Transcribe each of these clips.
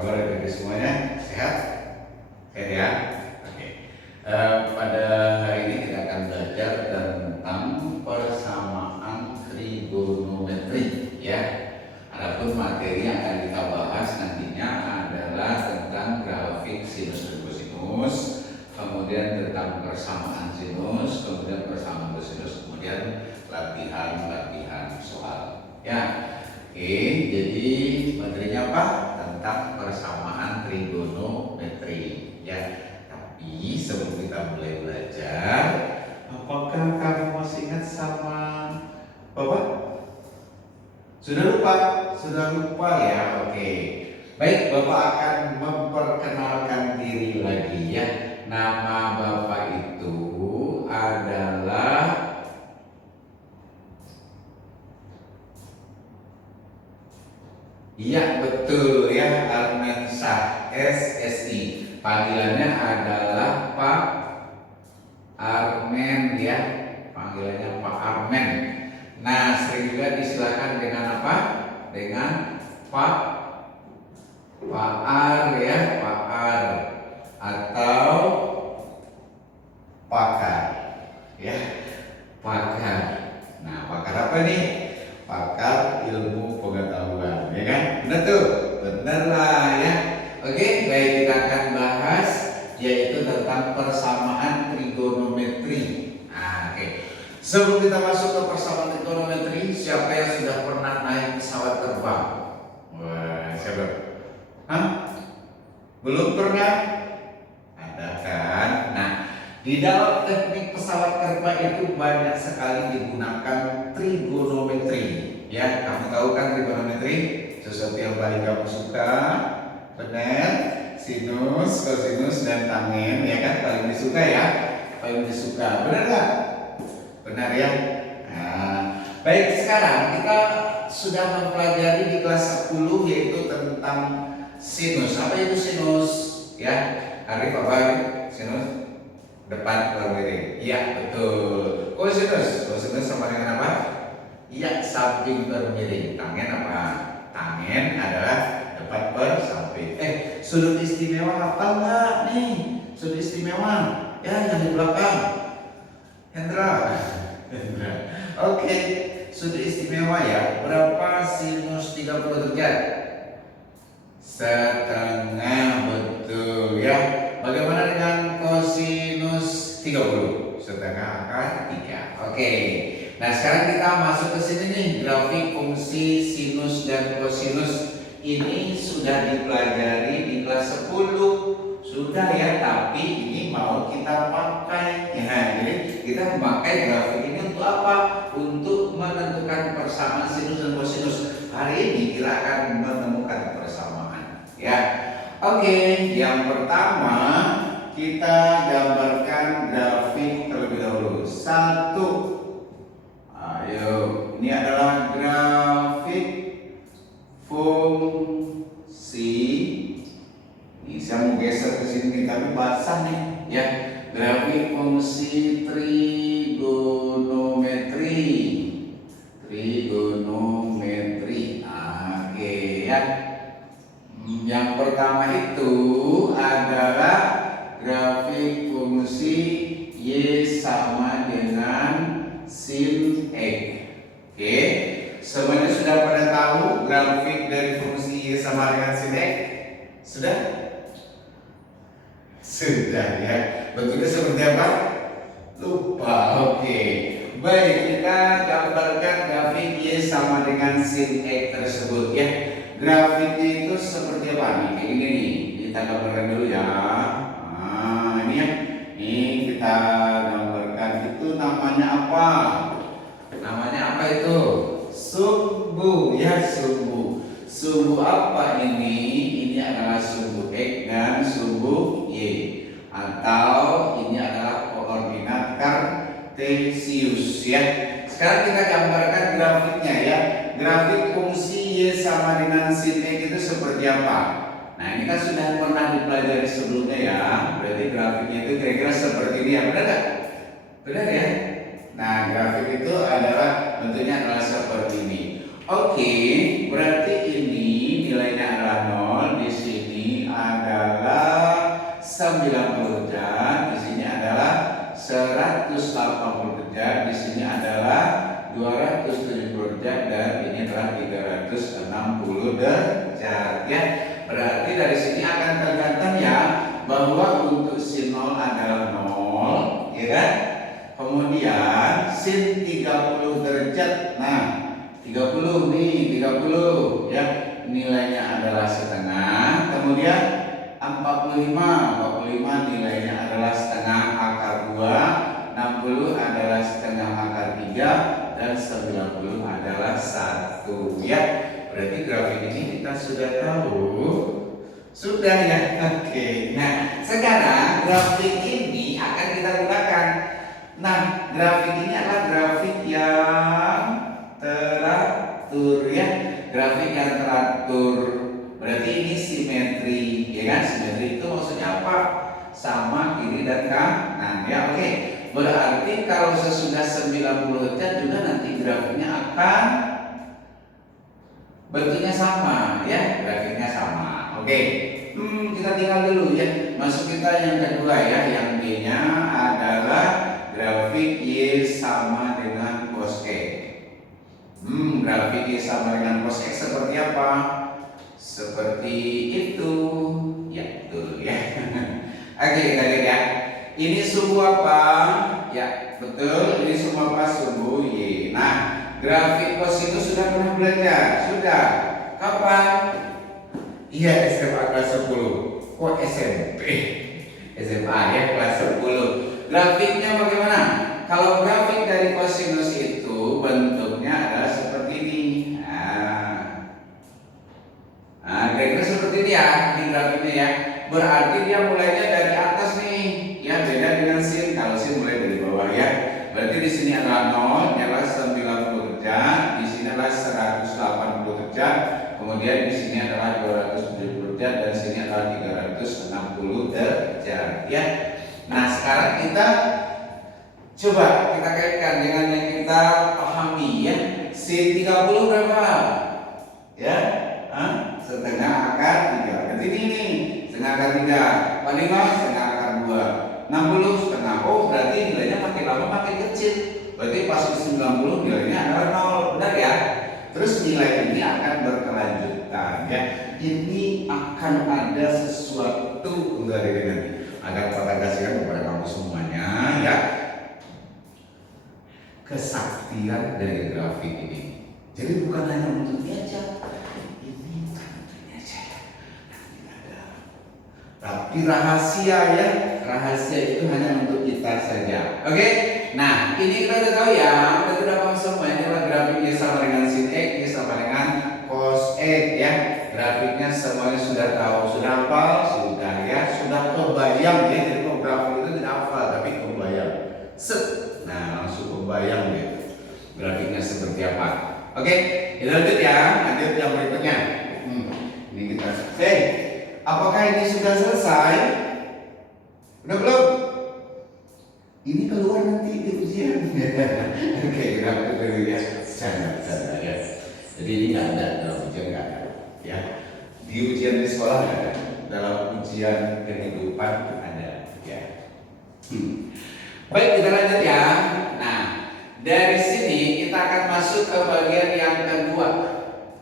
kabar adik-adik semuanya? Sehat? Sehat ya? Oke. Pada hari ini kita akan belajar tentang persamaan trigonometri ya. Adapun materi yang akan kita bahas nantinya adalah tentang grafik sinus dan kosinus, kemudian tentang persamaan sinus, kemudian persamaan kosinus, kemudian latihan soal ya. Oke, jadi materinya apa? Tentang persamaan trigonometri ya. Tapi sebelum kita mulai belajar, apakah kamu masih ingat sama Bapak? Sudah lupa? Sudah lupa ya? Oke. Baik, Bapak akan memperkenalkan diri lagi ya. Nama Bapak itu adalah iya betul ya, Armensyah SSI. Panggilannya adalah Pak Armen ya. Panggilannya Pak Armen. Nah, sering juga disilakan dengan apa? Dengan Pak Ar ya, Pak Ar atau Pakar ya, Pakar. Nah, pakar apa nih? Pakar ilmu pengetahuan, ya kan? Benar tuh, benar lah ya. Oke, baik, kita akan bahas yaitu tentang persamaan trigonometri. Nah, oke. Sebelum kita masuk ke persamaan trigonometri, siapa yang sudah pernah naik pesawat terbang? Wah, siapa? Hah? Belum pernah? Ada kan? Nah, di dalam teknik pesawat terbang itu banyak sekali digunakan trigonometri. Ya, kamu tahu kan trigonometri? Sesuatu yang paling kamu suka, benar? Sinus, kosinus, dan tangen, ya kan? Paling disuka ya? Paling disuka, benar nggak? Benar ya? Nah, baik, sekarang kita sudah mempelajari di kelas 10 yaitu tentang sinus. Apa itu sinus? Ya, Arif apa? Sinus? Depan bermiring. Iya, betul. Kosinus sama dengan apa? Iya, samping bermiring. Tangen apa? Tangen adalah depan bersamping. Sudut istimewa apa enggak nih? Sudut istimewa ya, yang di belakang. Hendra. Oke, sudut istimewa ya. Berapa sinus 30 derajat? Setengah, betul ya. Bagaimana dengan kosinus 30? Setengah akar 3. Oke. Nah, sekarang kita masuk ke sini nih, grafik fungsi sinus dan kosinus. Ini sudah dipelajari di kelas 10. Sudah ya, tapi ini mau kita pakai. Nah, jadi kita memakai grafik ini untuk apa? Untuk menentukan persamaan sinus dan kosinus. Hari ini kita akan menemukan persamaan ya. Oke, yang pertama kita gambarkan grafik terlebih dahulu. 1. Ayo, ini adalah grafik fungsi. Ini saya mau geser ke sini tapi basah nih ya. Grafik fungsi trigonometri. Trigonometri. Oke ya. Yang pertama itu adalah grafik fungsi Y sama dengan sin X. Oke, semuanya sudah pada tahu grafik dari fungsi Y sama dengan sin X? Sudah? Sudah ya. Bentuknya seperti apa? Lupa. Oke. Baik, kita gambarkan grafik Y sama dengan sin X tersebut ya. Grafiknya itu seperti apa nih? Kayak gini nih. Kita gambarkan dulu ya. Nah, ini ya. Ini kita gambarkan, itu namanya apa? Namanya apa itu? Sumbu ya, sumbu. Sumbu apa ini? Ini adalah sumbu X dan sumbu Y. Atau ini adalah koordinat kartesius ya. Sekarang kita gambarkan grafiknya ya. Grafik fungsi Y sama dengan sin X itu seperti apa? Nah, ini kan sudah pernah dipelajari sebelumnya ya. Berarti grafiknya itu kira-kira seperti ini ya, benar nggak? Benar ya? Nah, grafik itu adalah bentuknya adalah seperti ini. Oke, berarti ini nilainya adalah 0 di sini. 90 derajat, di sini adalah 180 derajat, di sini adalah 270 derajat, dan ini adalah 360 derajat ya. Berarti dari sini akan kelihatan ya bahwa untuk sin 0 adalah 0, ya kan? Kemudian sin 30 derajat. Nah, 30 nih, 30 ya. Nilainya adalah setengah. Kemudian 45 nilainya adalah setengah akar 2, 60 adalah setengah akar 3, dan 90 adalah 1 ya. Berarti grafik ini kita sudah tahu. Sudah ya. Oke. Nah, sekarang grafik ini akan kita gunakan. Nah, grafik ini adalah grafik yang teratur ya. Grafik yang teratur. Berarti ini simetri, ya kan? Simetri itu maksudnya apa? Sama kiri dan kanan ya. Oke. Berarti kalau sesudah 90 derajat juga nanti grafiknya akan bentuknya sama ya, grafiknya sama. Oke. Kita tinggal dulu ya. Masuk kita yang kedua ya, yang B-nya adalah grafik Y sama dengan cos X. Grafik Y sama dengan cos X seperti apa? Seperti itu. Ya, betul ya. Oke, kita lihat ya. Ini sumbu apa? Ya, betul. Ini sumbu apa? Sumbu Y. Nah, grafik cos itu sudah pernah belajar? Sudah. Kapan? Iya, SMA kelas 10. Kok SMP? SMA ya, kelas 10. Grafiknya bagaimana? Kalau grafik dari kosinus itu bentuknya adalah seperti ini. Kira-kira seperti ini ya, di grafiknya ya. Berarti dia mulainya dari atas nih. Ya, beda dengan sin. Kalau sin mulai dari bawah ya. Berarti di sini adalah 0, ini adalah 90 derajat, di sini adalah 180 derajat, kemudian di sini adalah 270 derajat, dan sini adalah 360 derajat ya. Nah, sekarang kita coba kita kaitkan dengan yang kita pahami ya. Sin 30 berapa? Ya, setengah akar 3. Berarti ini setengah akar 3. Paling setengah akar 2. 60 setengah. Oh, berarti nilainya makin lama makin kecil. Berarti pas 90 nilainya adalah 0. Benar ya? Terus nilai ini akan berkelanjutan ya. Ini akan ada sesuatu dari ini nanti. Akan kita kasihkan kepada kamu semuanya ya. Kesaktian dari grafik ini. Jadi bukan hanya untuk aja. Ini bukan untuknya aja. Nanti ada. Tapi rahasia ya. Rahasia itu hanya untuk kita saja. Oke? Nah, ini kita sudah tahu ya. Kita sudah paham semua. Ini adalah grafiknya sama dengan sin X, ini sama dengan cos X ya. Grafiknya semuanya sudah tahu, sudah hafal, sudah ya, sudah kebayang ya. Jadi kalau grafik itu tidak hafal tapi kebayang. Set. Nah, langsung kebayang gitu. Grafiknya seperti apa? Oke, kita lanjut ya. Lanjut yang berikutnya. Ini kita. Apakah ini sudah selesai? Udah belum? Ini keluar nanti di ujian. Oke, grafik dulu ya. Sana ya. Jadi ini nggak ada dalam ujian, nggak ada. Ya, di ujian di sekolah nggak ada. Dalam ujian kehidupan ada. Ya. Baik, kita lanjut ya. Nah, dari sini kita akan masuk ke bagian yang kedua.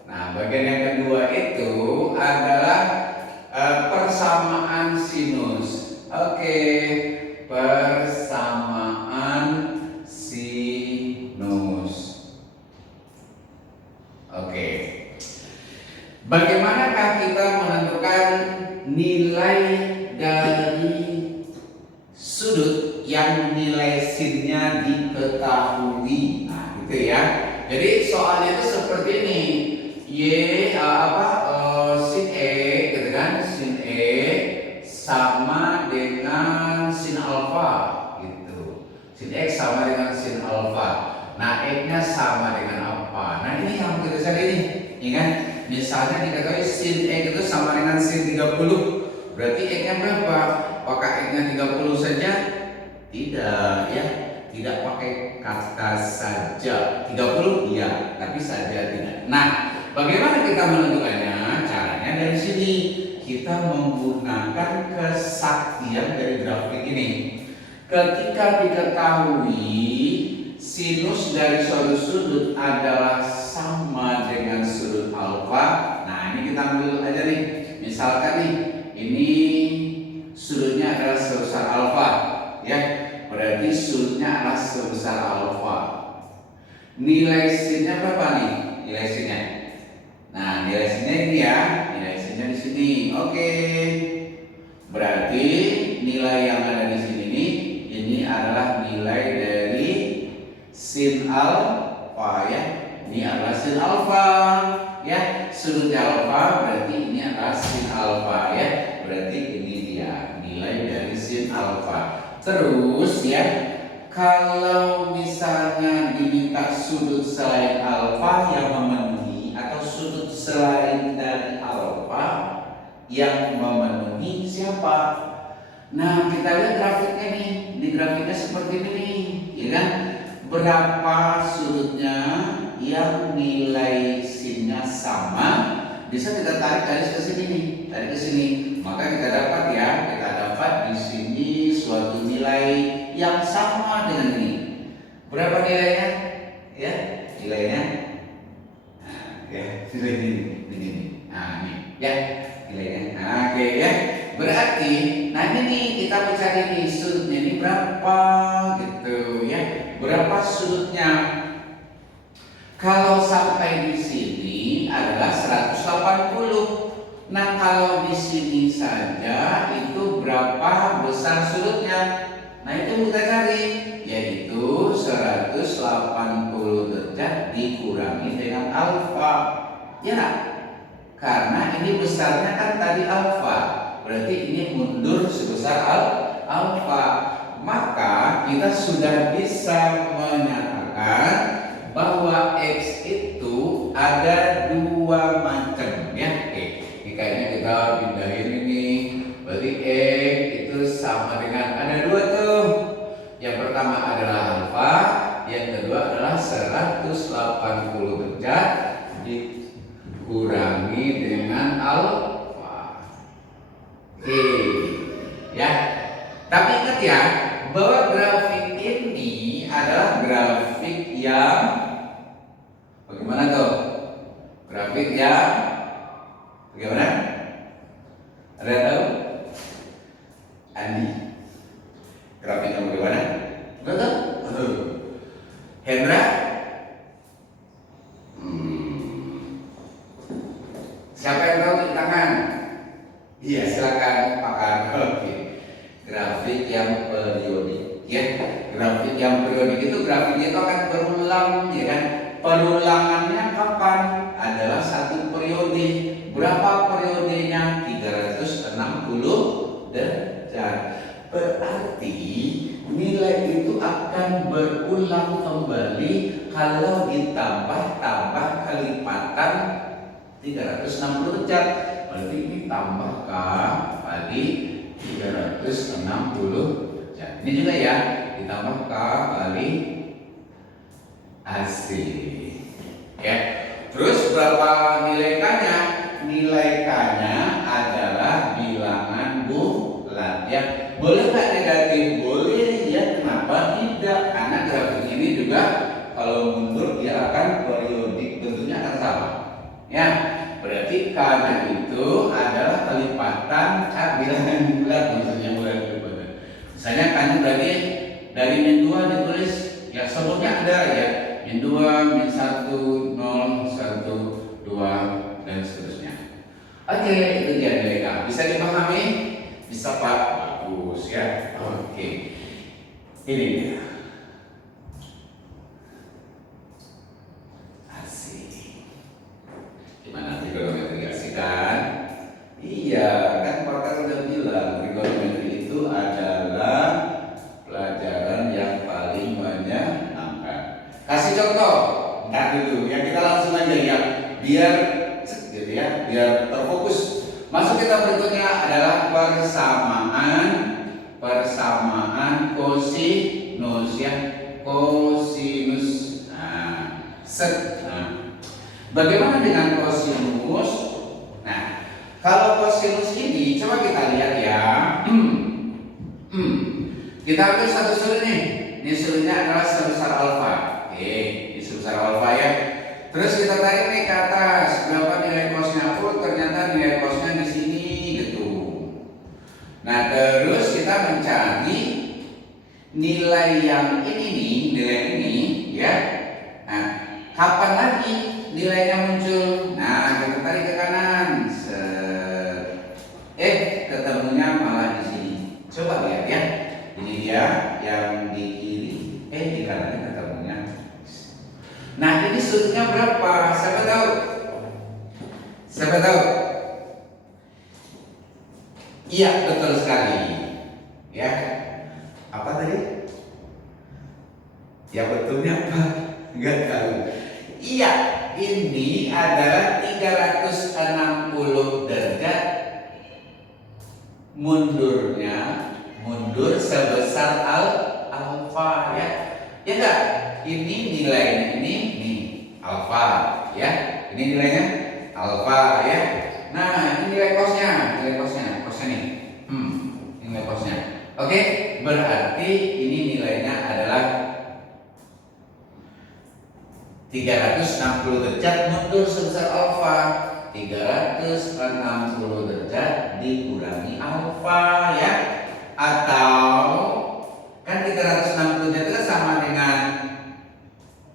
Nah, bagian yang kedua itu adalah persamaan sinus. Oke, persamaan sinus. Oke. Bagaimanakah kita menentukan nilai dari sudut yang nilai sinnya diketahui? Nah, gitu ya. Jadi soalnya itu seperti ini. Sin E gitu kan? Sin E sama dengan sin alfa gitu. Sin X sama dengan sin alfa. Nah, X-nya sama dengan apa? Nah, ini yang kita cari ini, ya kan? Misalnya dikatakan sin X itu sama dengan sin 30. Berarti X-nya berapa? Apakah X-nya 30 saja? Tidak, ya. Tidak pakai kata saja. 30 iya, tapi saja tidak. Nah, bagaimana kita menentukannya? Caranya dari sini. Kita kita menggunakan kesaktian dari grafik ini. Ketika diketahui sinus dari suatu sudut adalah sama dengan sudut alfa, nah ini kita ambil aja nih. Misalkan nih, ini sudutnya adalah sebesar alfa, ya. Berarti sudutnya adalah sebesar alfa. Nilai sinnya berapa nih? Nilai sinnya. Nah, nilai sinnya ini ya, nilai sinnya di sini. Oke. Berarti nilai yang ada di sini nih, ini adalah nilai dari sin alfa ya. Ini adalah sin alfa ya. Sudutnya alfa, berarti ini adalah sin alfa ya. Berarti ini dia nilai dari sin alfa. Terus ya, kalau misalnya diminta sudut selain alfa yang memenuhi atau sudut selain dari alfa yang memenuhi siapa? Nah, kita lihat grafiknya nih. Di grafiknya seperti ini nih, ya kan? Berapa sudutnya yang nilai sinnya sama? Bisa kita tarik garis ke sini nih, tarik ke sini. Maka kita dapat ya, kita dapat di sini suatu nilai yang sama dengan ini. Berapa nilainya? Ya, nilainya. Nah, ya, nilai ini. Nah, ini ya, nilainya. Nah, oke ya. Berarti, nah ini nih kita mencari nih sudutnya ini berapa gitu ya. Berapa sudutnya? Kalau sampai di sini adalah 180. Nah, kalau di sini saja itu berapa besar sudutnya? Nah, itu kita cari, yaitu 180 derajat dikurangi dengan alfa. Ya, karena ini besarnya kan tadi alfa. Berarti ini mundur sebesar alfa. Maka kita sudah bisa menyatakan bahwa X itu ada dua macam ya. Oke, ini kayaknya kita pindahin ini. Berarti X itu sama dengan ada dua tuh. Yang pertama adalah alfa, yang kedua adalah 180 derajat dikurangi dengan alfa. Oke, ya. Tapi ingat ya, bahwa grafik ini adalah grafik yang bagaimana tuh? Grafik yang bagaimana? Ada yang tahu? Andi. Grafik yang bagaimana? Betul? Hendra? Siapa yang tahu di tangan? Iya, silakan Pak. Oke. Grafik yang periodik ya. Grafik yang periodik itu grafiknya itu akan berulang ya kan. Perulangannya kapan? Adalah satu periode. Berapa periodenya? 360 derajat. Berarti nilai itu akan berulang kembali kalau ditambah kelipatan 360 derajat. Berarti ini tambahkan tadi 360 derajat. Ini juga ya, ditambah K kali AC. Ya. Terus berapa nilai K-nya? Nilai K-nya adalah bilangan bulat ya. Boleh nggak negatif? Boleh ya. Kenapa tidak? Karena grafik ini juga kalau mundur dia akan periodik, bentuknya akan sama. Ya. Berarti K-nya itu adalah kelipatan bilangan bulat, maksudnya bulat kelipatan. Misalnya K-nya berarti dari min 2 ditulis ya sebelumnya ada ya min 2, min 1, 0, 1, 2 dan seterusnya. Oke, itu dia nilai K. Bisa dipahami? Bisa Pak? Bagus ya. Oke. Ini dia. Gimana trigonometri asik kan? Iya, kan pakar udah bilang trigonometri itu adalah pelajaran yang paling menyenangkan. Kasih contoh, ntar dulu, ya kita langsung aja ya, biar gitu ya, biar terfokus. Masuk kita berikutnya adalah persamaan kosinus ya, kosinus. Nah, bagaimana dengan kosinus? Nah, kalau kosinus ini coba kita lihat ya. Kita ambil satu sudut nih. Ini sudutnya adalah sebesar alfa. Oke, ini sebesar alfa ya. Terus kita tarik nih ke atas. Berapa nilai cosnya? Oh, ternyata nilai cosnya di sini gitu. Nah, terus kita mencari nilai yang ini nih, nilai ini ya. Nah, kapan lagi nilainya muncul? Nah, kita tarik ke kanan. Ketemunya malah di sini. Coba lihat ya. Ini dia yang di kiri. Di kanan ketemunya. Nah, ini sudutnya berapa? Siapa tahu? Siapa tahu? Iya, betul sekali. Ya. Apa tadi? Ya betulnya apa? Enggak tahu. Iya, ini adalah 360 derajat mundur sebesar alfa ya. Ya enggak? Ini nilainya ini alfa ya. Ini nilainya alfa ya. Nah, ini nilai cosnya nih. Nilai cosnya. Oke, berarti ini nilainya adalah 360 derajat mundur sebesar alfa. 360 derajat dikurangi alfa ya. Atau kan 360 derajat itu sama dengan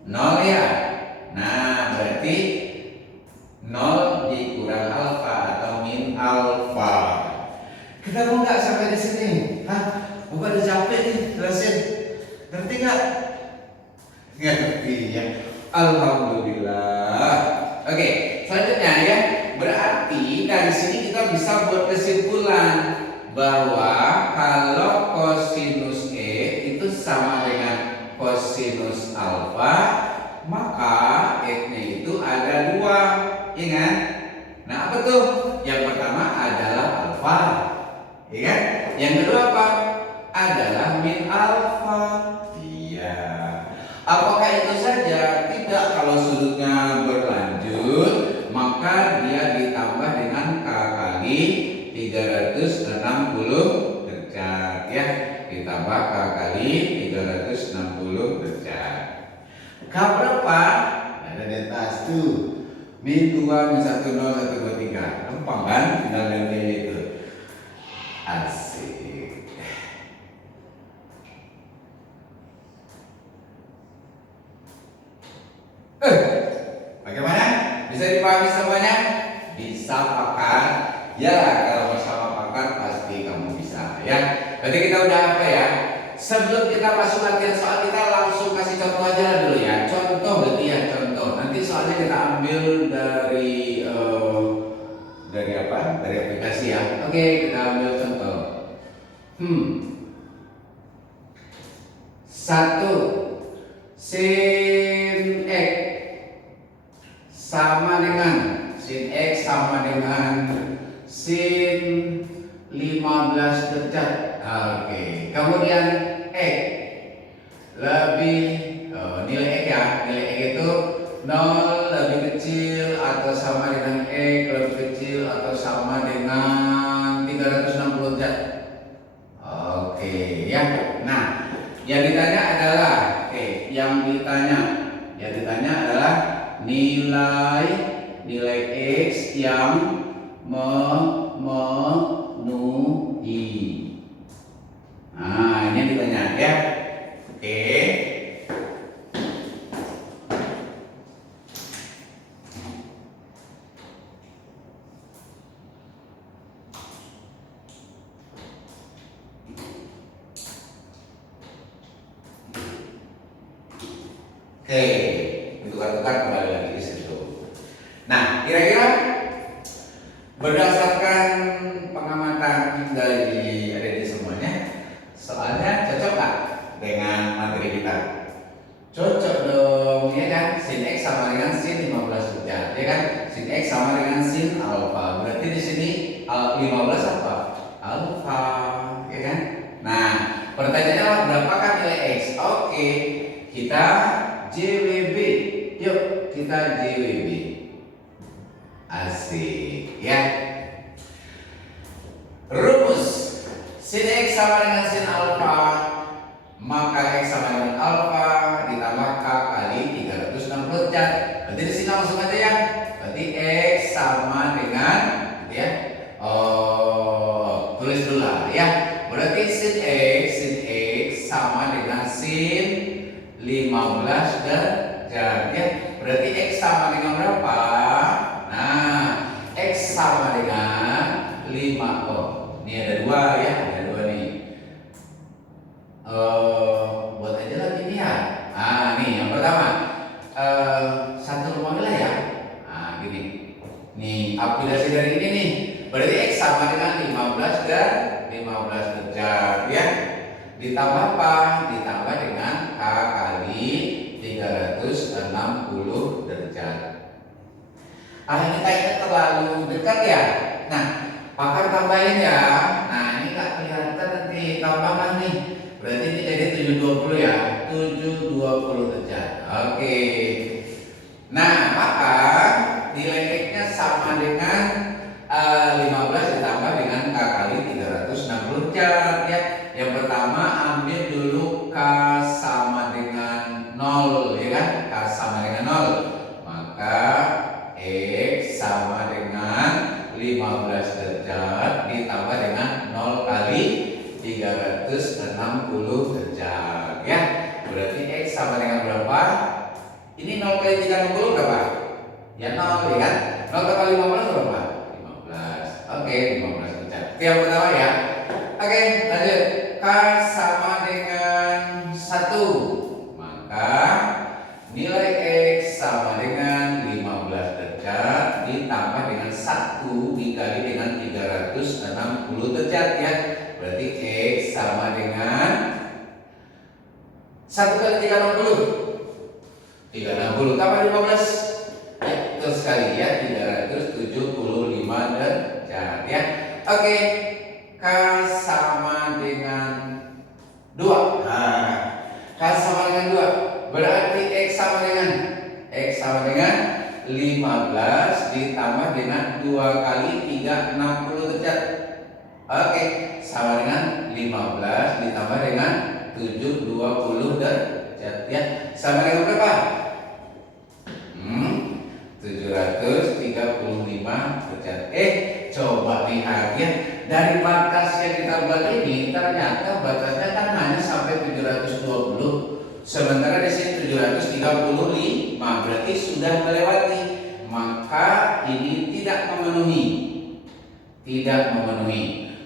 0 ya. Nah, berarti 0 dikurang alfa atau min alfa. Ketemu nggak sampai di sini? Hah? Bapak udah capek nih jelasin. Ngerti nggak? Ngerti ya. Alhamdulillah. Oke, selanjutnya ya. Berarti dari sini kita bisa buat kesimpulan bahwa kalau kosinus E itu sama dengan kosinus alfa, maka E-nya itu ada 2. Ingat? Nah, apa tuh? Yang pertama adalah alfa. Ya kan? Yang kedua apa? Adalah min alfa. Iya. Apakah itu saja? Tidak. Kalau sudutnya berlanjut, maka dia ditambah dengan K kali 360 derajat ya. Ditambah K kali 360 derajat. K berapa? Ada di atas tuh. Min 2, min 1, 0, 1, 2, 3. Gampang kan? Tinggal ganti itu. Asik. Bagaimana? Bisa dipahami semuanya? Bisa pakar? Ya, kalau bersama pakar pasti kamu bisa ya. Berarti kita udah apa ya? Sebelum kita masuk latihan soal, kita langsung kasih contoh aja dulu ya. Contoh berarti ya, contoh. Nanti soalnya kita ambil dari apa? Dari aplikasi ya. Oke, kita ambil contoh. 1 sin X sama dengan sin 15 derajat. Oke. Kemudian X lebih nilai X ya. Nilai X itu 0 lebih kecil atau sama dengan X lebih kecil atau sama dengan 360 derajat. Oke ya. Nah, yang ditanya adalah adalah nilai X yang memenuhi. Nah, ini yang ditanya ya. Oke. Oke, tukar-tukar kembali lagi di situ. Nah, kira-kira berdasarkan pengamatan dari adik semuanya, soalnya cocok nggak dengan materi kita? Cocok dong, ya kan? Sin X sama dengan sin 15 derajat, ya kan? Sin X sama dengan sin alfa. Berarti di sini 15 apa? Alfa, ya kan? Nah, pertanyaannya berapakah nilai X? Oke, kita JWB. Yuk, kita JWB. Asik, ya. Rumus sin X sama dengan sin alfa, maka X sama dengan alfa ditambah K kali 360 derajat. Berarti di sini langsung aja ya. Berarti X sama dengan gitu ya. Tulis dulu lah ya. Berarti sin X sama dengan sin 15 derajat ya. Berarti X sama dengan berapa? Nah, X sama dengan 5. Oh, ini ada 2 ya, ada 2 nih. Buat aja lagi nih ya. Nah, nih yang pertama. Satu rumah wilayah ya. Nah, gini. Nih, aplikasi dari ini nih. Berarti X sama dengan 15 derajat ya. Ditambah apa? Ditambah dengan K kali 360 derajat. Ini kayaknya terlalu dekat ya. Nah, pakar tambahin ya. Nah, ini nggak kelihatan nanti. Tambahkan nih. Berarti ini jadi 720 ya. 720 derajat. Oke. Nah, maka nilai X-nya sama dengan 15 ditambah dengan K kali 360 derajat ya. Yang pertama ambil dulu K sama dengan 0 ya kan? K sama dengan 0. Maka X sama dengan 15 derajat ditambah dengan 0 kali 360 derajat ya. Berarti X sama dengan berapa? Ini 0 kali 360 berapa? Ya 0 ya kan? 0 kali 15 berapa? 15. Oke, 15 derajat. Itu yang pertama ya. Oke, lanjut. K sama dengan 1. Maka nilai X sama dengan 15 derajat ditambah dengan 1 dikali dengan 360 derajat ya. Berarti X sama dengan 1 kali 360 tambah 15 ya, betul sekali ya, 375 derajat ya. Oke, K sama dengan 2. Nah, K sama dengan 2 berarti X sama dengan 15 ditambah dengan 2 kali 360 derajat. Oke, sama dengan 15 ditambah dengan 720 derajat ya. Sama dengan berapa? 735 derajat. Coba lihat ya. Dari batas yang kita buat ini ternyata batasnya kan hanya sampai 720. Sementara di sini 735, berarti sudah melewati. Maka ini tidak memenuhi.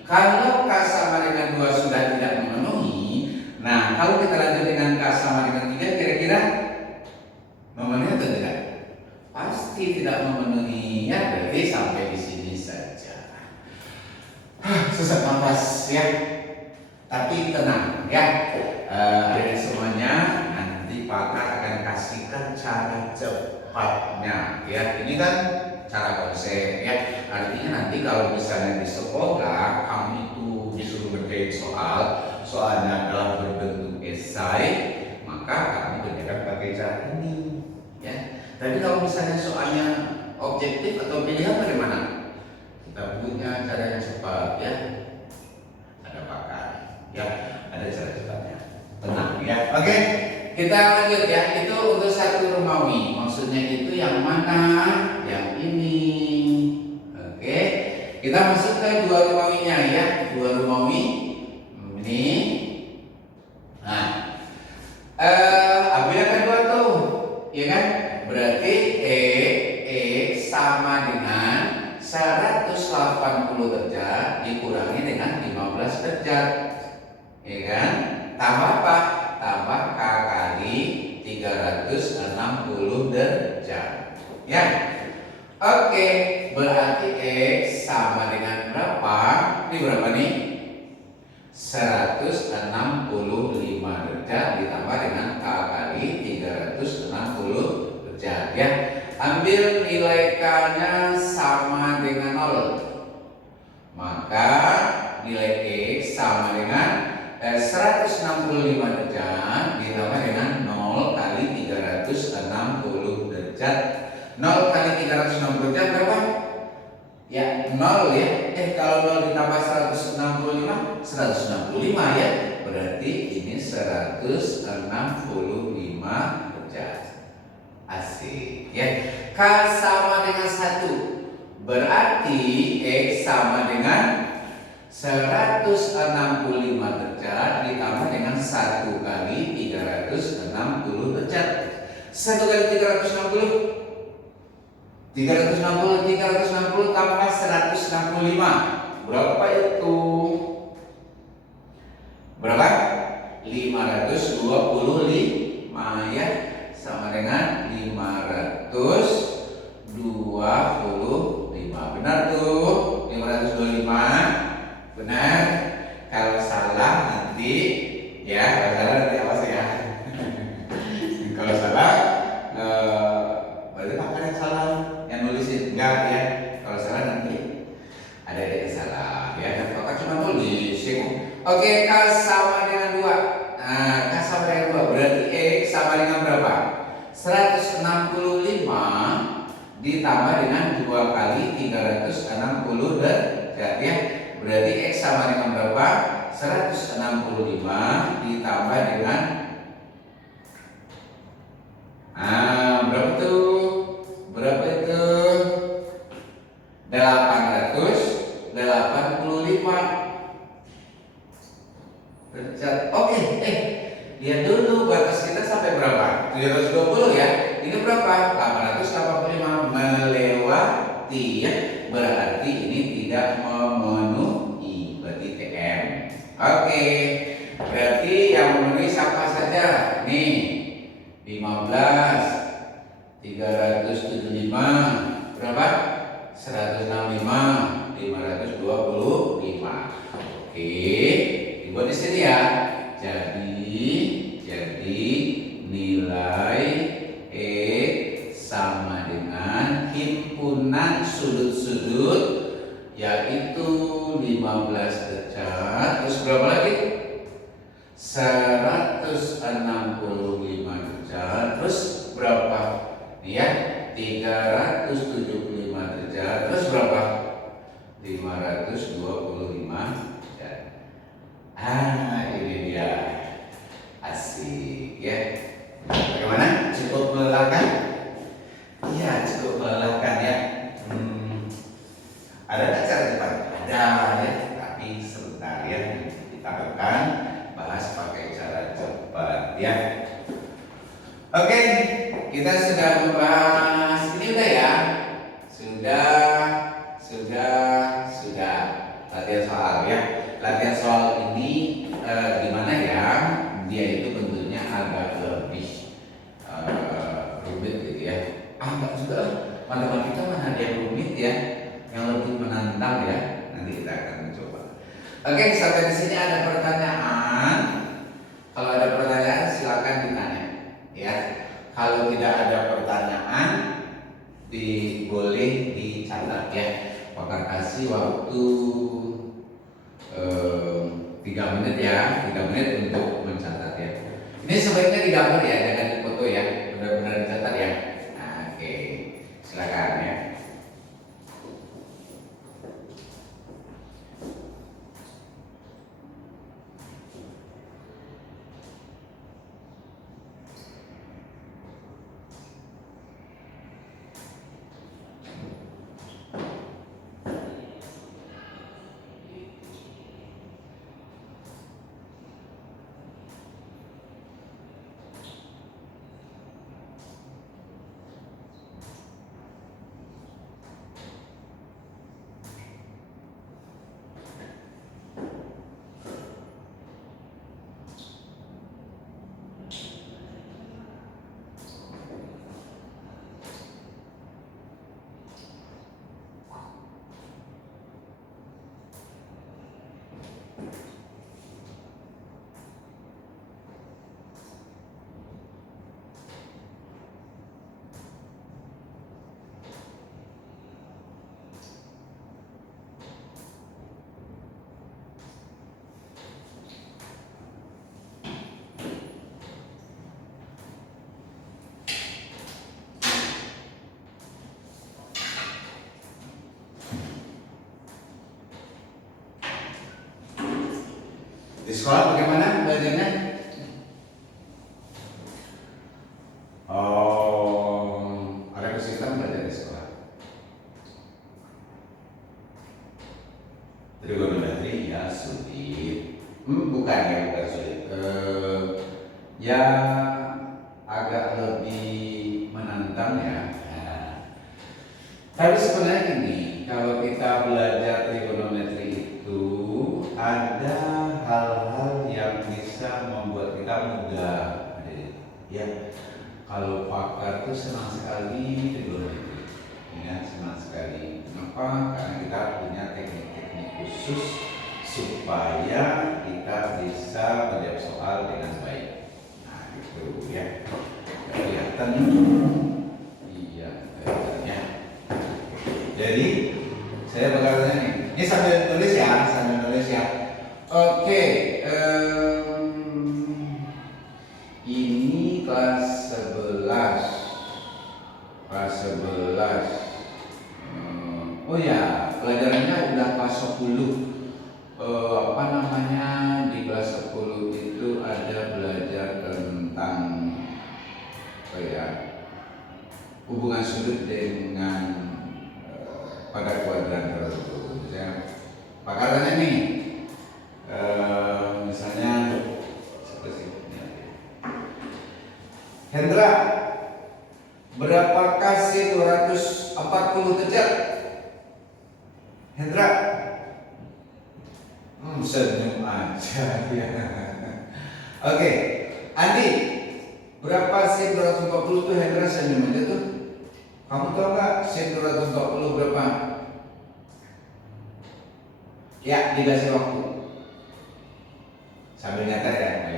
Kalau K sama dengan 2 sudah tidak memenuhi, nah kalau kita lanjut dengan K sama dengan 3, kira-kira memenuhi atau tidak? Pasti tidak memenuhi ya, berarti sampai di sini saja. Sesak nafas ya. Tapi tenang ya. Dari semuanya nanti pakar akan kasihkan cara cepatnya ya. Ini kan cara konsep ya. Artinya nanti kalau misalnya di sekolah kamu itu disuruh ngerjain soalnya adalah berbentuk esai, maka kamu kerjakan pakai cara ini ya. Tapi kalau misalnya soalnya objektif atau pilihan bagaimana? Kita punya cara yang cepat ya. Ada pakar ya, ada cara cepatnya. Tenang ya. Oke, kita lanjut ya. Itu untuk satu Romawi. Maksudnya itu yang mana? Yang ini. Oke, kita masuk ke 2 Romawinya ya. 2 Romawi ini. Nah, ambil yang kedua tuh, ya kan? Berarti X sama dengan 180 derajat dikurangi dengan 15 derajat, ya kan? Tambah apa? Tambah K kali 360 derajat, ya. Oke, berarti X sama dengan berapa? Ini berapa nih? 165 derajat ditambah dengan K kali 360 derajat, ya. Ambil nilai K-nya sama dengan 0. Maka nilai X sama dengan 165 derajat ditambah dengan 0 kali 360 derajat. 0 kali 360 derajat berapa? Ya, 0 ya. Kalau 0 ditambah 165 ya. Berarti ini 165 derajat. Asik ya. K sama dengan 1. Berarti X sama dengan 165 derajat ditambah dengan 1 kali 360 derajat. 1 kali 360 tambah 165. Berapa itu? Berapa? 525 ya. Sama dengan 525. Benar tuh? 525. Benar. Kalau salah nanti ya, awas ya. Kalau salah berarti Pak yang salah yang nulisin enggak ya. Kalau salah nanti ada yang salah ya. Kakak cuma nulis ya. Oke, K sama dengan 2. Nah, K sama dengan 2 berarti X sama dengan berapa? 165 ditambah dengan 2 kali 360 derajat ya. Berarti X sama dengan berapa? 165 ditambah dengan berapa tuh? Berapa itu? 885 derajat. Oke, lihat dulu batas kita sampai berapa? 720 ya. Ini berapa? 885 melewati ya. Berarti ini tidak memenuhi. Berarti TM. Oke. Berarti yang memenuhi siapa saja? Nih. 15 375 berapa? 165 525. Oke. Dibuat di sini ya. Jadi nilai E sama dengan himpunan sudut-sudut yaitu 15 derajat. Terus berapa lagi? 165 derajat. Terus berapa? Nih ya, 375 derajat. Terus berapa? 525 derajat. Ini dia. Asik ya. Bagaimana? Cukup melelahkan? Iya, cukup melelahkan ya. Ada nggak cara cepat? Ada ya, tapi sebentar ya. Kita akan bahas pakai cara cepat ya. Oke, kita sudah membahas ini udah ya. Sudah latihan soal ya. Latihan soal ini gimana ya? Dia itu bentuknya agak lebih rumit gitu ya. Enggak juga, matematika mana ada yang rumit ya, yang lebih menantang ya. Nanti kita akan mencoba. Oke, sampai di sini ada pertanyaan. Kalau ada pertanyaan silakan ditanya ya. Kalau tidak ada pertanyaan boleh dicatat ya. Pakar kasih waktu 3 menit ya, 3 menit untuk mencatat ya. Ini sebaiknya digambar ya, jangan difoto ya, benar-benar dicatat ya. Nah, oke, silakan ya. Di sekolah bagaimana belajarnya? Oh, ada kesulitan belajar di sekolah. Trigonometri ya sulit. Bukan ya, bukan sulit. Ya agak lebih menantang ya. Nah, tapi sebenarnya ini kalau kita belajar trigonometri itu ada hal-hal yang bisa membuat kita mudah. Ya, kalau pakar tuh senang sekali trigonometri. Ya, senang sekali. Kenapa? Karena kita punya teknik-teknik khusus supaya kita bisa menjawab soal dengan baik. Nah, gitu ya. Kelihatan? Iya, kelihatannya. Jadi saya bakal tanya nih. Ini sambil tulis ya, sambil tulis ya. Oke, ini kelas 11. Kelas 11. Oh ya, pelajarannya udah kelas 10. Apa namanya, di kelas 10 itu ada belajar tentang hubungan sudut dengan pada kuadran tertentu. Misalnya pakarannya nih, misalnya seperti ini. Hendra, berapakah sin 240 derajat? Hendra, senyum aja ya. Oke, Andi, berapa sin 240 tuh? Hendra senyum aja tuh. Kamu tahu nggak sin 240 berapa? Ya, dikasih waktu. Sambil nyatet ya,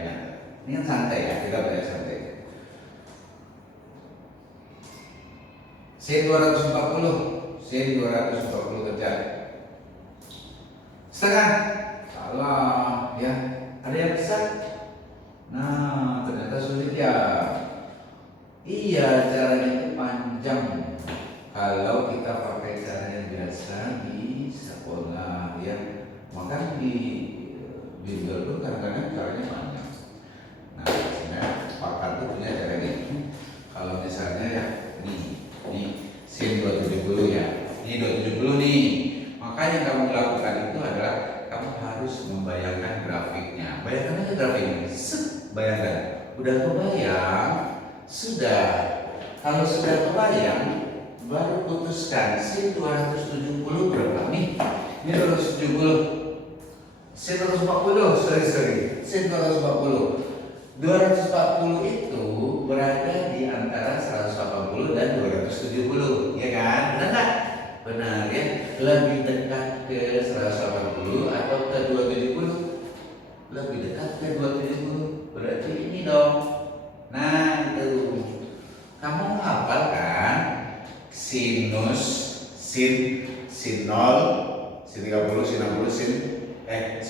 ini kan santai ya, kita belajar santai. Sin 240 derajat. Setengah. Salah ya. Ada yang bisa? Nah, ternyata sulit ya. Iya, caranya itu panjang. Kalau kita pakai cara yang biasa di sekolah ya, maka di bimbel pun kadang-kadang caranya panjang. Nah, sebenarnya pakar itu punya cara ini. Kalau misalnya ya, ini sin 270 ya, ini 270 nih. Maka yang kamu lakukan itu adalah kamu harus membayangkan grafiknya. Bayangkan aja grafiknya. Bayangkan. Udah kebayang? Sudah. Kalau sudah kebayang, baru putuskan sin 270 berapa nih? Ini 270. Sin 240, sorry. Sin 240. 240 itu berada di antara 180 dan 270, ya kan? Benar nggak? Benar ya. Lebih dekat ke 180 atau ke 270? Lebih dekat ke 270. Berarti ini dong. Nah, itu. Kamu hafal kan? Sinus, sin 0, sin 30, sin 60, sin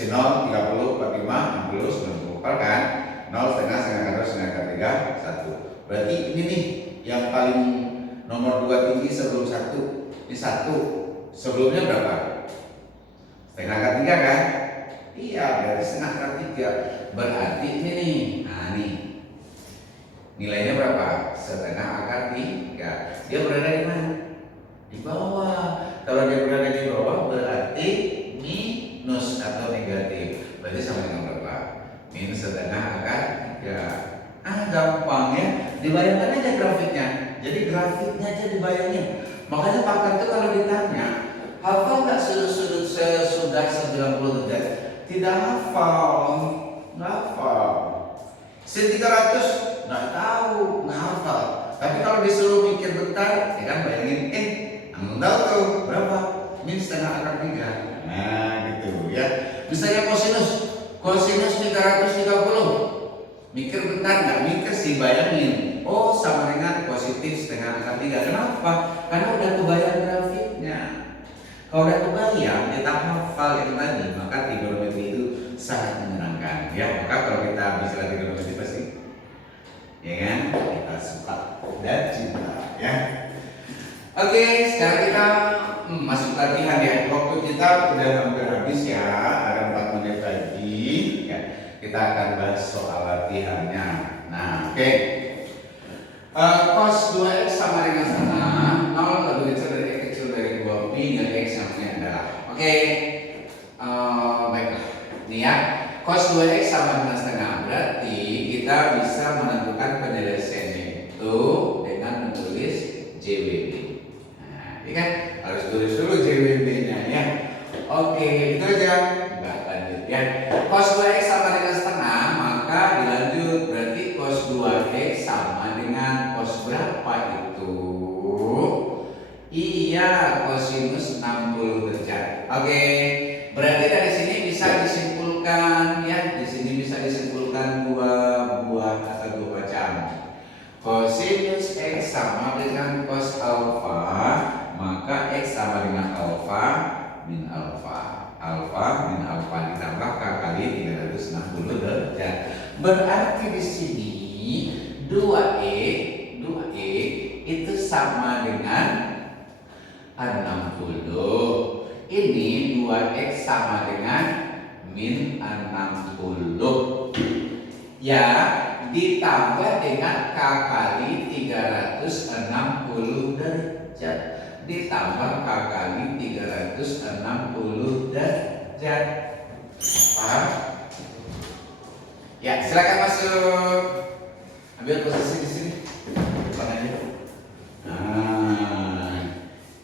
0, 30, 45, 60, 90. Hafal kan? 0, setengah, setengah akar 2, setengah akar 3, 1. Berarti ini nih yang paling nomor 2 tinggi sebelum 1. Ini 1. Sebelumnya berapa? Setengah akar 3 kan? Iya, berarti setengah akar 3. Berarti ini nih. Nah, nih. Nilainya berapa? Setengah akar 3. Dia berada di mana? Di bawah. Kalau dia berada di bawah berarti minus atau negatif. Berarti sama dengan berapa? Minus setengah akar 3. Gampang ya. Dibayangkan aja grafiknya. Jadi grafiknya aja dibayangin. Makanya pakar itu kalau ditanya, hafal nggak sudut-sudut sesudah 90 derajat? Tidak hafal. Nggak hafal. Sin 300 nggak tahu, nggak hafal. Tapi kalau disuruh mikir bentar, ya kan bayangin, nggak tahu tuh berapa? Minus setengah akar 3. Nah, gitu ya. Misalnya kosinus 330. Mikir bentar, nggak mikir sih, bayangin. Oh, sama dengan positif setengah akar 3. Kenapa? Karena udah kebayang grafiknya. Kalau udah kebayang, kita hafal yang tadi, maka trigonometri itu sangat menyenangkan. Ya, maka kalau kita bisa trigonometri pasti, ya kan, kita suka dan cinta. Ya. Oke, sekarang kita masuk latihan ya. Waktu kita udah hampir habis ya, ada 4 menit lagi. Ya. kita akan bahas soal latihannya. Nah, oke. Cos 2x sama dengan setengah 0 lebih kecil dari x kecil dari 2 pi dan x yang punya adalah. Oke. Baiklah. Nih ya. Cos 2x sama dengan setengah berarti kita bisa menentukan penyelesaiannya itu dengan menulis JWB. Nah, ini kan harus tulis dulu JWB-nya ya. Oke, itu aja. Enggak lanjut ya. Cos 2x sama dengan setengah, maka dilanjut berarti cos 2x sama dengan cos berapa itu? Iya, cosinus 60 derajat. Oke. Berarti dari sini bisa disimpulkan ya, di sini bisa disimpulkan dua buah atau dua macam. Cosinus x sama dengan cos alfa, maka x sama dengan alfa min alfa. Alfa min alfa ditambah k kali 360 derajat. Berarti di sini 2e itu sama dengan 60. Ini 2x sama dengan min 60 ya, ditambah dengan k kali 360 derajat, ditambah k kali 360 derajat. Paham? Ya, silakan masuk. Ambil posisi di sini. Depan aja. Nah,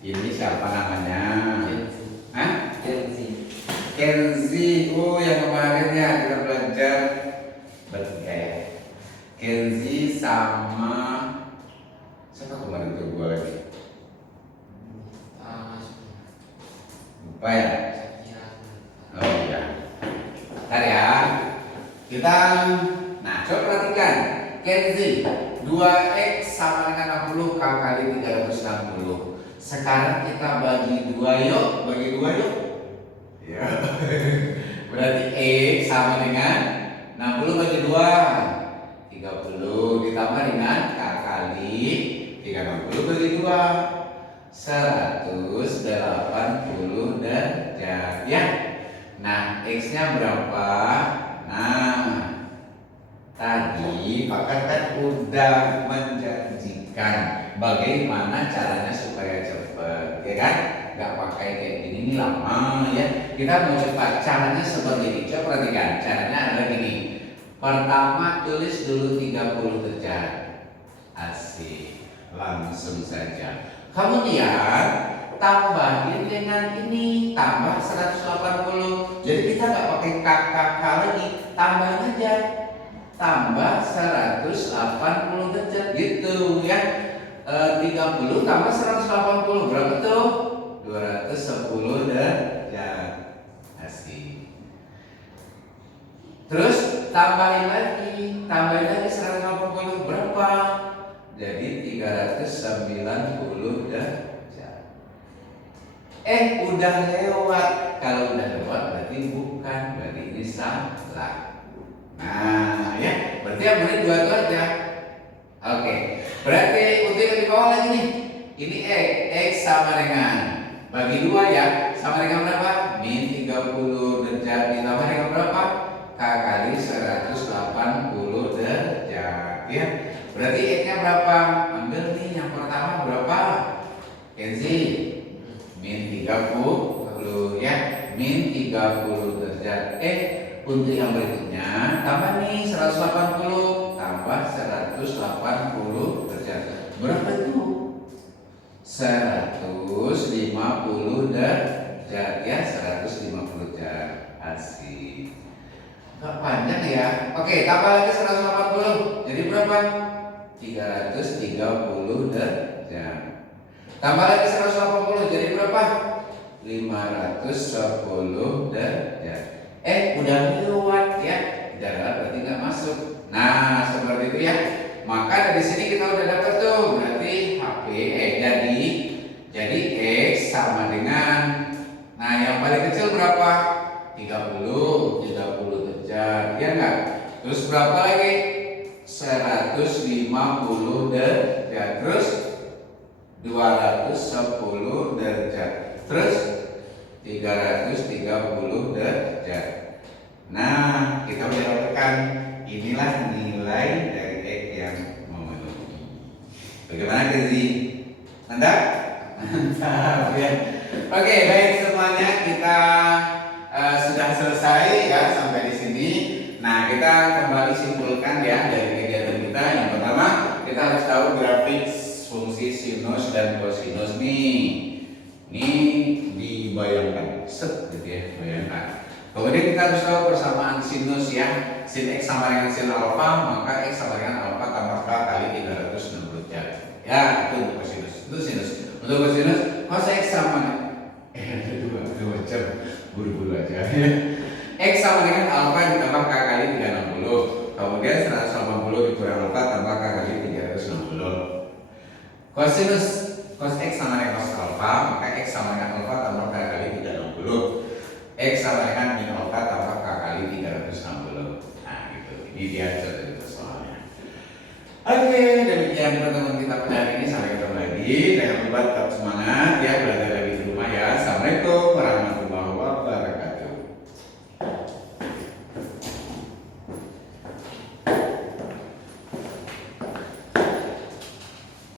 ini siapa namanya? Kenzi. Oh, yang kemarin ya kita belajar bertiga ya. Kenzi sama siapa kemarin tuh gua lagi? Lupa ya? Oh iya. Bentar ya. Kita coba perhatikan. Kenzi 2x sama dengan 60 k kali 360. Sekarang kita bagi 2 yuk. Bagi 2 yuk. Ya. Berarti x sama dengan 60 bagi 2 30 ditambah dengan k kali 360 bagi 2 180 derajat ya. Nah, x-nya berapa? Nah, tadi Pakar kan udah menjanjikan bagaimana caranya supaya cepat, ya kan? Gak pakai kayak gini, ini lama ya. Kita mau cepat, caranya seperti ini. Coba perhatikan, caranya adalah gini. Pertama tulis dulu 30 derajat. Asik, langsung saja. Kemudian tambahin dengan ini, tambah 180. Jadi kita nggak pakai KKK lagi, tambahin aja. Tambah 180 derajat gitu ya. 30 tambah 180 berapa tuh? 210 derajat. Asik. Terus tambahin lagi 180 berapa? Jadi 390 derajat. Udah lewat. Kalau udah lewat berarti bukan, berarti ini salah. Nah, ya, berarti yang benar 2 itu aja. Oke. Berarti untuk yang di bawah lagi nih. Ini x sama dengan bagi 2 ya, sama dengan berapa? Min 30 derajat ditambah dengan berapa? K kali 180 derajat ya. Berarti x-nya berapa? Ambil nih yang pertama berapa? Kenzi min 30 ya, min 30 derajat. Untuk yang berikutnya tambah nih 180 tambah 180 derajat. Berapa itu? 150 derajat ya, 150 derajat. Asik. Gak panjang ya. Oke, tambah lagi 180. Jadi berapa? 330 derajat. Tambah lagi 180. Jadi berapa? 510 derajat. Udah lewat ya. Jarak berarti nggak masuk. Nah, seperti itu ya. Maka dari sini kita udah dapat tuh. Berarti HP jadi X sama dengan, nah yang paling kecil berapa? 30 derajat, ya enggak? Terus berapa lagi? 150 derajat. Terus 210 derajat. Terus 330 derajat. Nah, kita udah dapatkan Ya. Oke, baik semuanya kita sudah selesai ya sampai di sini. Nah, kita kembali simpulkan ya dari kegiatan kita. Yang pertama, kita harus tahu grafik fungsi sinus dan kosinus nih. Ini dibayangkan, set gitu ya, bayangkan. Kemudian kita harus tahu persamaan sinus ya. Sin X sama dengan sin alfa, maka X sama dengan alfa tambah K kali 360 derajat. Ya, itu untuk kosinus. Itu sinus. Untuk kosinus, cos X sama ada dua jam, buru-buru aja ya. X sama dengan alfa ditambah K kali 360. Kemudian 180 dikurang alfa tambah K kali 360. Kosinus cos X sama dengan cos alfa, maka X sama dengan alfa tambah K kali 360. X sama dengan min alfa tambah K kali 360. Nah gitu, ini dia contoh soalnya. Oke, demikian pertemuan kita pada hari ini. Sampai ketemu lagi. Jangan lupa tetap semangat ya belajar